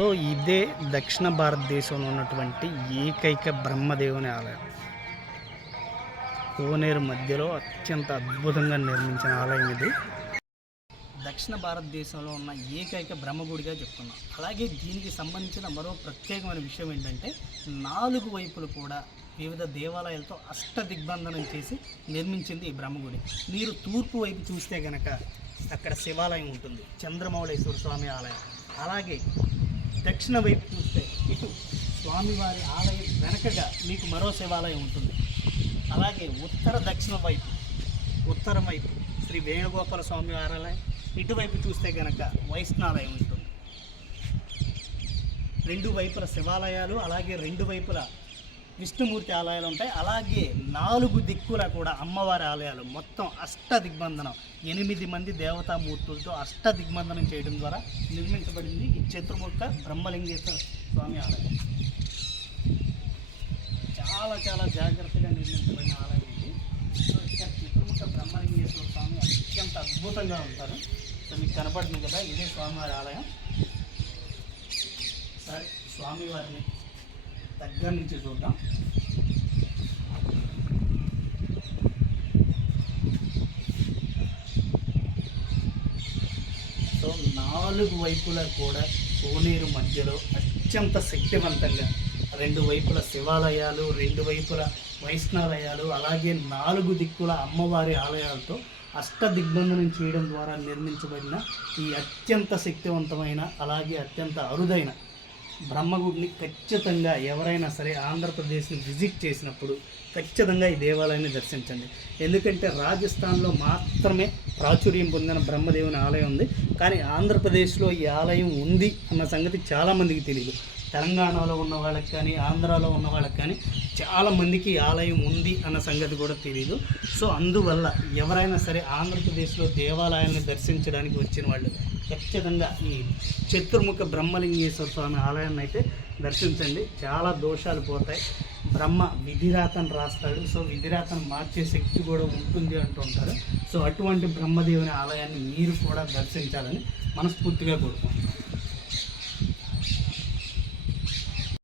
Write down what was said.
So ఇదే దక్షిణ భారతదేశంలో ఉన్నటువంటి ఏకైక బ్రహ్మదేవుని ఆలయం. కోనేరు మధ్యలో అత్యంత అద్భుతంగా నిర్మించిన ఆలయం ఇది. దక్షిణ భారతదేశంలో ఉన్న ఏకైక బ్రహ్మగుడిగా చెప్తున్నాం. అలాగే దీనికి సంబంధించిన మరో ప్రత్యేకమైన విషయం ఏంటంటే 4 వైపులు కూడా వివిధ దేవాలయాలతో అష్టదిగ్బంధనం చేసి నిర్మించింది ఈ బ్రహ్మగుడి. మీరు తూర్పు వైపు చూస్తే కనుక అక్కడ శివాలయం ఉంటుంది, చంద్రమౌళేశ్వర స్వామి ఆలయం. అలాగే దక్షిణ వైపు చూస్తే ఇటు స్వామివారి ఆలయం వెనకగా మీకు మరో శివాలయం ఉంటుంది. అలాగే ఉత్తరం వైపు శ్రీ వేణుగోపాల స్వామి ఆలయం, ఇటువైపు చూస్తే కనుక వైష్ణాలయం ఉంటుంది. 2 వైపుల శివాలయాలు, అలాగే 2 వైపుల విష్ణుమూర్తి ఆలయాలు ఉంటాయి. అలాగే 4 దిక్కుల కూడా అమ్మవారి ఆలయాలు. మొత్తం అష్టదిగ్బంధనం, 8 మంది దేవతామూర్తులతో అష్టదిగ్బంధనం చేయడం ద్వారా నిర్మించబడింది ఈ చతుర్ముఖ బ్రహ్మలింగేశ్వర స్వామి ఆలయం. చాలా చాలా జాగ్రత్తగా నిర్మించబడిన ఆలయం ఇది. సో ఇక్కడ చతుర్ముఖ బ్రహ్మలింగేశ్వర స్వామి అత్యంత అద్భుతంగా ఉంటారు. సో మీకు కనపడుతుంది కదా, ఇదే స్వామివారి ఆలయం. సరే, స్వామివారిని దగ్గర నుంచి చూద్దాం. సో 4 వైపులా కూడా కోనేరు మధ్యలో అత్యంత శక్తివంతంగా 2 వైపుల శివాలయాలు, 2 వైపుల వైష్ణాలయాలు, అలాగే 4 దిక్కుల అమ్మవారి ఆలయాలతో అష్టదిగ్బంధనం చేయడం ద్వారా నిర్మించబడిన ఈ అత్యంత శక్తివంతమైన, అలాగే అత్యంత అరుదైన బ్రహ్మగుడిని ఖచ్చితంగా ఎవరైనా సరే ఆంధ్రప్రదేశ్ని విజిట్ చేసినప్పుడు ఖచ్చితంగా ఈ దేవాలయాన్ని దర్శించండి. ఎందుకంటే రాజస్థాన్లో మాత్రమే ప్రాచుర్యం పొందిన బ్రహ్మదేవుని ఆలయం ఉంది, కానీ ఆంధ్రప్రదేశ్లో ఈ ఆలయం ఉంది అన్న సంగతి చాలామందికి తెలియదు. తెలంగాణలో ఉన్న వాళ్ళకి కానీ, ఆంధ్రాలో ఉన్న వాళ్ళకి కానీ చాలామందికి ఈ ఆలయం ఉంది అన్న సంగతి కూడా తెలియదు. సో అందువల్ల ఎవరైనా సరే ఆంధ్రప్రదేశ్లో దేవాలయాన్ని దర్శించడానికి వచ్చిన వాళ్ళు ఖచ్చితంగా ఈ చతుర్ముఖ బ్రహ్మలింగేశ్వర స్వామి ఆలయాన్ని అయితే దర్శించండి. చాలా దోషాలు పోతాయి. బ్రహ్మ విధిరాతను రాస్తాడు, సో విధిరాతను మార్చే శక్తి కూడా ఉంటుంది అంటుంటారు. సో అటువంటి బ్రహ్మదేవుని ఆలయాన్ని మీరు కూడా దర్శించాలని మనస్ఫూర్తిగా కోరుకుంటున్నాను.